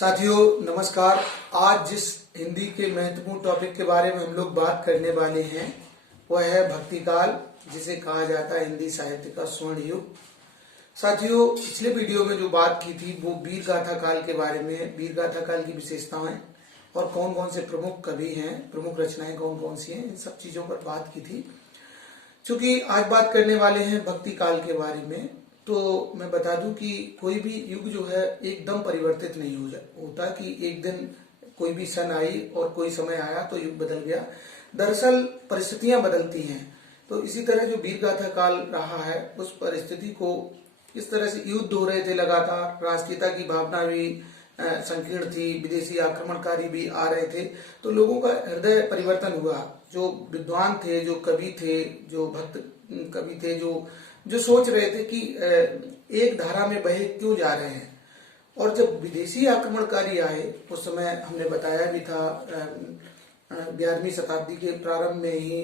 साथियों नमस्कार। आज जिस हिंदी के महत्वपूर्ण टॉपिक के बारे में हम लोग बात करने वाले हैं वह है भक्ति काल, जिसे कहा जाता है हिंदी साहित्य का स्वर्ण युग। साथियों पिछले वीडियो में जो बात की थी वो वीर गाथा काल के बारे में, वीर गाथा काल की विशेषताएं और कौन कौन से प्रमुख कवि हैं, प्रमुख रचनाएं कौन कौन सी हैं, इन सब चीजों पर बात की थी। चूंकि आज बात करने वाले हैं भक्ति काल के बारे में, तो मैं बता दूं कि कोई भी युग जो है एकदम परिवर्तित नहीं होता कि एक दिन कोई भी सन आई और कोई समय आया तो युग बदल गया। दरअसल परिस्थितियां बदलती हैं। तो इसी तरह जो वीर गाथा काल रहा है उस परिस्थिति को इस तरह से युद्ध हो रहे थे लगातार, राष्ट्रीयता की भावना भी संकीर्ण थी, विदेशी आक्रमणकारी भी आ रहे थे, तो लोगों का हृदय परिवर्तन हुआ। जो विद्वान थे, जो कवि थे, जो भक्त कवि थे, जो सोच रहे थे कि एक धारा में बहे क्यों जा रहे हैं। और जब विदेशी आक्रमणकारी आए, उस समय हमने बताया भी था 11वीं शताब्दी के प्रारंभ में ही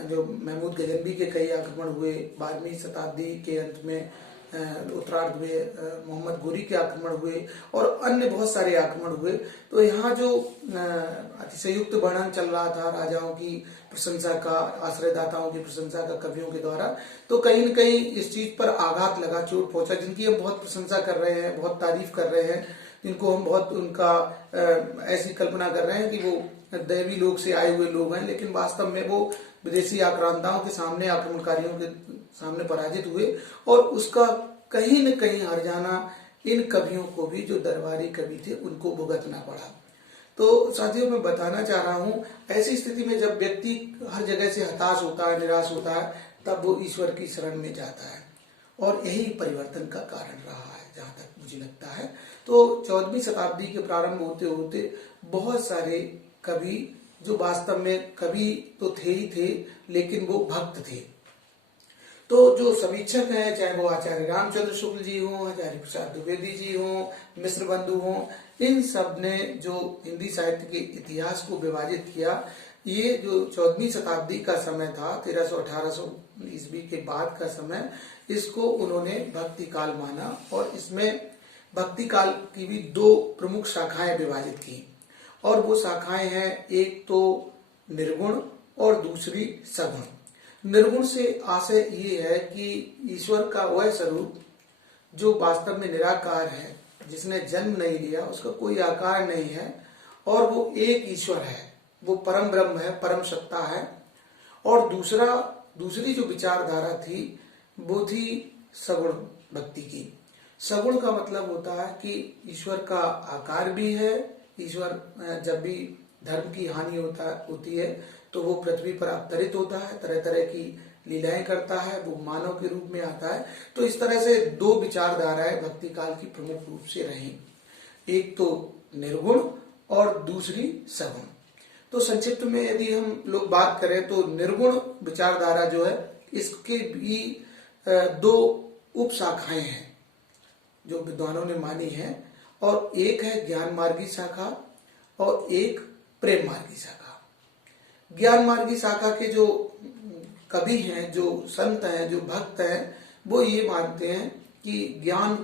जो महमूद गजनवी के कई आक्रमण हुए, 12वीं शताब्दी के अंत में उत्तरार्ध में मोहम्मद गोरी के आक्रमण हुए और अन्य बहुत सारे आक्रमण हुए। तो यहाँ जो अतिशयुक्त वर्णन चल रहा था राजाओं की प्रशंसा का, आश्रयदाताओं की प्रशंसा का कवियों के द्वारा, तो कहीं न कहीं इस चीज पर आघात लगा, चोट पहुंचा। जिनकी हम बहुत प्रशंसा कर रहे हैं, बहुत तारीफ कर रहे हैं, जिनको हम बहुत उनका ऐसी कल्पना कर रहे हैं कि वो दैवी लोक से आए हुए लोग हैं, लेकिन वास्तव में वो विदेशी आक्रांताओं के सामने, आक्रमणकारियों के सामने पराजित हुए। और उसका कहीं न कहीं हर्जाना इन कवियों को भी, जो दरबारी कवि थे, उनको भुगतना पड़ा। तो साथियों मैं बताना चाह रहा हूं, ऐसी स्थिति में जब व्यक्ति हर जगह से हताश होता है, निराश होता है, तब वो ईश्वर की शरण में जाता है और यही परिवर्तन का कारण रहा है जहां तक मुझे लगता है। तो 14वीं शताब्दी के प्रारंभ होते होते बहुत सारे कवि, जो वास्तव में कवि तो थे ही थे लेकिन वो भक्त थे, तो जो समीक्षक हैं, चाहे वो आचार्य रामचंद्र शुक्ल जी हों, आचार्य प्रसाद द्विवेदी जी हों, मिश्र बंधु हों, इन सब ने जो हिंदी साहित्य के इतिहास को विभाजित किया। ये जो 14वीं शताब्दी का समय था, 1300-1800 ईस्वी के बाद का समय, इसको उन्होंने भक्ति काल माना और इसमें भक्ति काल की भी दो प्रमुख शाखाएं विभाजित की। और वो शाखाएं हैं, एक तो निर्गुण और दूसरी सगुण। निर्गुण से आशय ये है कि ईश्वर का वह स्वरूप जो वास्तव में निराकार है, जिसने जन्म नहीं लिया, उसका कोई आकार नहीं है और वो एक ईश्वर है, वो परम ब्रह्म है, परम सत्ता है। और दूसरी जो विचारधारा थी वो थी सगुण भक्ति की। सगुण का मतलब होता है कि ईश्वर का आकार भी है। ईश्वर जब भी धर्म की हानि होती है तो वो पृथ्वी पर अवतरित होता है, तरह तरह की लीलाएं करता है, वो मानव के रूप में आता है। तो इस तरह से दो विचारधाराएं भक्ति काल की प्रमुख रूप से रही, एक तो निर्गुण और दूसरी सगुण। तो संक्षिप्त में यदि हम लोग बात करें तो निर्गुण विचारधारा जो है, इसके भी दो उप शाखाएं हैं जो विद्वानों ने मानी है, और एक है ज्ञान मार्गी शाखा और एक प्रेम मार्गी शाखा। ज्ञान मार्गी शाखा के जो कवि हैं, जो संत हैं, जो भक्त हैं, वो ये मानते हैं कि ज्ञान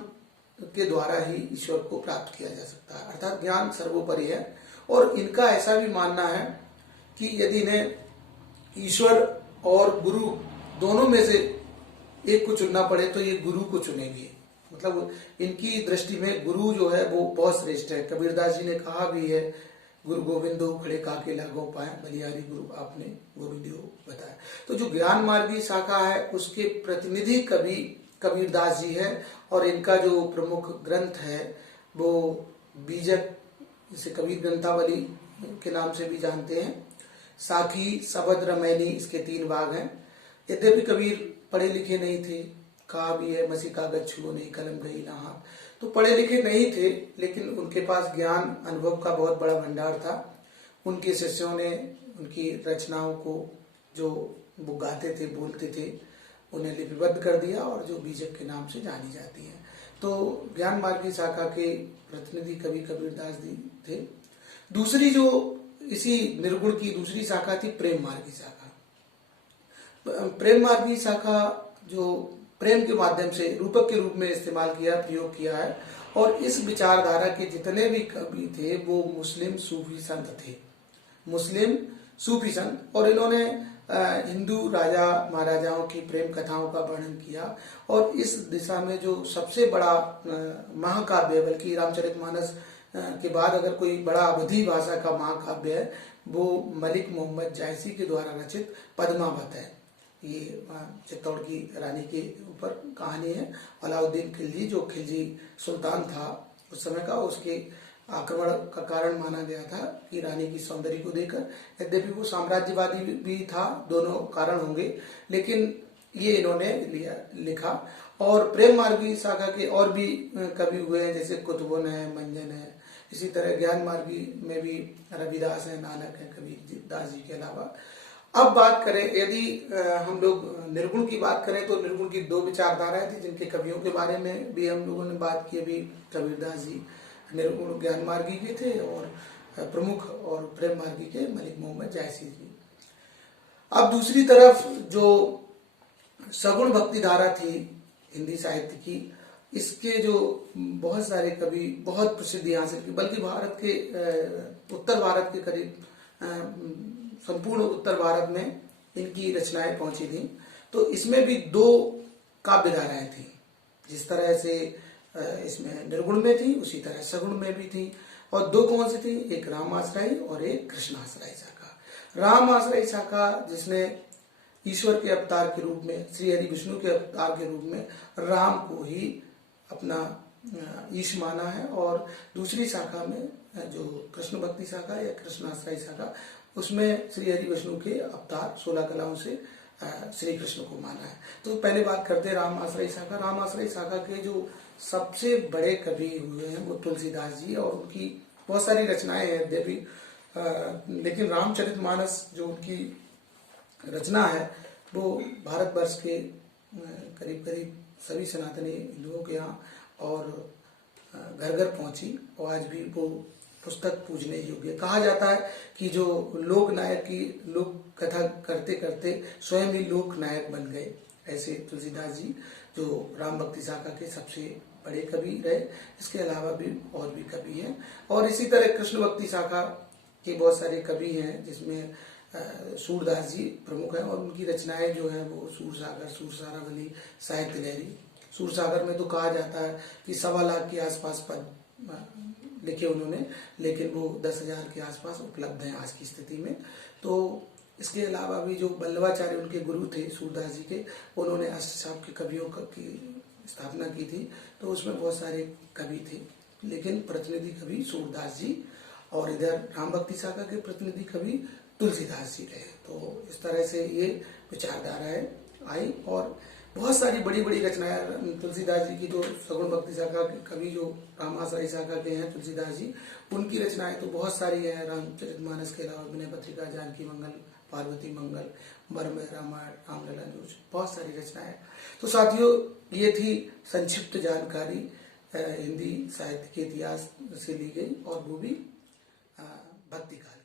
के द्वारा ही ईश्वर को प्राप्त किया जा सकता है, अर्थात ज्ञान सर्वोपरि है। और इनका ऐसा भी मानना है कि यदि इन्हें ईश्वर और गुरु दोनों में से एक को चुनना पड़े तो ये गुरु को चुनेंगे। मतलब इनकी दृष्टि में गुरु जो है वो बहुत श्रेष्ठ है। कबीरदास जी ने कहा भी है, गुरु गोविंदो खड़े काके लागो पाए, बलिहारी गुरु आपने गोविंदो बताया। तो जो ज्ञान मार्गी शाखा है उसके प्रतिनिधि कवि कबीरदास जी है, और इनका जो प्रमुख ग्रंथ है वो बीजक, जिसे कबीर ग्रंथावली के नाम से भी जानते हैं, साखी, सबद, रमैनी, इसके 3 भाग हैं। यद्यपि कबीर पढ़े लिखे नहीं थे, कहा भी है मसी कागज छुओ नहीं कलम गई ना हाथ। तो पढ़े लिखे नहीं थे लेकिन उनके पास ज्ञान अनुभव का बहुत बड़ा भंडार था। उनके शिष्यों ने उनकी रचनाओं को, जो वो गाते थे, बोलते थे, उन्हें लिपिबद्ध कर दिया और जो बीजक के नाम से जानी जाती है। तो ज्ञान मार्गी शाखा के प्रतिनिधि कवि कबीरदास जी थे। दूसरी जो इसी निर्गुण की दूसरी शाखा थी प्रेम मार्गी शाखा। प्रेम मार्गी शाखा जो प्रेम के माध्यम से रूपक के रूप में इस्तेमाल किया, प्रयोग किया है, और इस विचारधारा के जितने भी कवि थे वो मुस्लिम सूफी संत थे, मुस्लिम सूफी संत। और इन्होंने हिंदू राजा महाराजाओं की प्रेम कथाओं का वर्णन किया। और इस दिशा में जो सबसे बड़ा महाकाव्य, बल्कि रामचरितमानस के बाद अगर कोई बड़ा अवधी भाषा का महाकाव्य है, वो मलिक मोहम्मद जायसी के द्वारा रचित पद्मावत है। ये चित्तौड़ की रानी के ऊपर कहानी है। अलाउद्दीन खिलजी, जो खिलजी सुल्तान था उस समय का, उसके आक्रमण का कारण माना गया था कि रानी की सौंदर्य को देखकर। यद्यपि वो साम्राज्यवादी भी था, दोनों कारण होंगे, लेकिन ये इन्होंने लिखा। और प्रेम मार्गी शाखा के और भी कवि हुए हैं, जैसे कुतुबुन है, मंजन है। इसी तरह ज्ञान मार्गी में भी रविदास है, नानक है, कबीर दास जी के अलावा। अब बात करें, यदि हम लोग निर्गुण की बात करें तो निर्गुण की दो विचारधाराएं थी, जिनके कवियों के बारे में भी हम लोगों ने बात की। अभी कबीरदास जी निर्गुण ज्ञान मार्गी के थे और प्रमुख, और प्रेम मार्गी के मलिक मोहम्मद जायसी जी। अब दूसरी तरफ जो सगुण भक्ति धारा थी हिंदी साहित्य की, इसके जो बहुत सारे कवि बहुत प्रसिद्धि हासिल की, बल्कि भारत के उत्तर भारत के करीब संपूर्ण उत्तर भारत में इनकी रचनाएं पहुंची थी। तो इसमें भी दो काव्य धाराएं थी। जिस तरह से इसमें निर्गुण में थी, उसी तरह सगुण में भी थी। और दो कौन सी थी? एक रामाश्रयी और एक कृष्णाश्रयी शाखा। रामाश्रयी शाखा जिसने ईश्वर के अवतार के रूप में, श्री हरि विष्णु के अवतार के रूप में राम को ही अपना ईश माना है। और दूसरी शाखा में जो कृष्ण भक्ति शाखा या कृष्णाश्रयी शाखा, उसमें श्री हरि विष्णु के अवतार 16 कलाओं से श्री कृष्ण को माना है। तो पहले बात करते हैं राम आश्रयी शाखा। राम आश्रयी शाखा के जो सबसे बड़े कवि हुए हैं वो तुलसीदास जी, और उनकी बहुत सारी रचनाएं हैं देवी। लेकिन रामचरितमानस जो उनकी रचना है वो भारतवर्ष के करीब करीब सभी सनातनी हिंदुओं के यहाँ और घर घर पहुंची, और आज भी वो पुस्तक पूजने योग्य। कहा जाता है कि जो लोक नायक की लोक कथा करते करते स्वयं ही लोक नायक बन गए, ऐसे तुलसीदास जी जो राम भक्ति शाखा के सबसे बड़े कवि रहे। इसके अलावा भी और भी कवि हैं। और इसी तरह कृष्ण भक्ति शाखा के बहुत सारे कवि हैं, जिसमें सूरदास जी प्रमुख हैं। और उनकी रचनाएं जो हैं वो सूरसागर, सूरसारावली, साहित्य लहरी। सूरसागर में तो कहा जाता है कि 1.25 लाख के आसपास पद लिखे उन्होंने, लेकिन वो 10,000 के आसपास उपलब्ध हैं आज की स्थिति में। तो इसके अलावा भी जो बल्लवाचार्य उनके गुरु थे सूरदास जी के, उन्होंने अष्टशाप के कवियों की स्थापना की थी। तो उसमें बहुत सारे कवि थे, लेकिन प्रतिनिधि कवि सूरदास जी, और इधर राम भक्ति शाखा के प्रतिनिधि कवि तुलसीदास जी रहे। तो इस तरह से ये विचारधाराएं आई। और बहुत सारी बड़ी बड़ी रचनाएं तुलसीदास जी की, जो सगुण भक्ति शाखा के कवि जो रामाश्रयी शाखा के हैं तुलसीदास जी, उनकी रचनाएं तो बहुत सारी हैं। रामचरितमानस के अलावा विनय पत्रिका, जानकी मंगल, पार्वती मंगल, बरमय रामायण, रामलला, बहुत सारी रचनाएं। तो साथियों, ये थी संक्षिप्त जानकारी हिंदी साहित्य के इतिहास से ली गई, और वो भी भक्ति काल।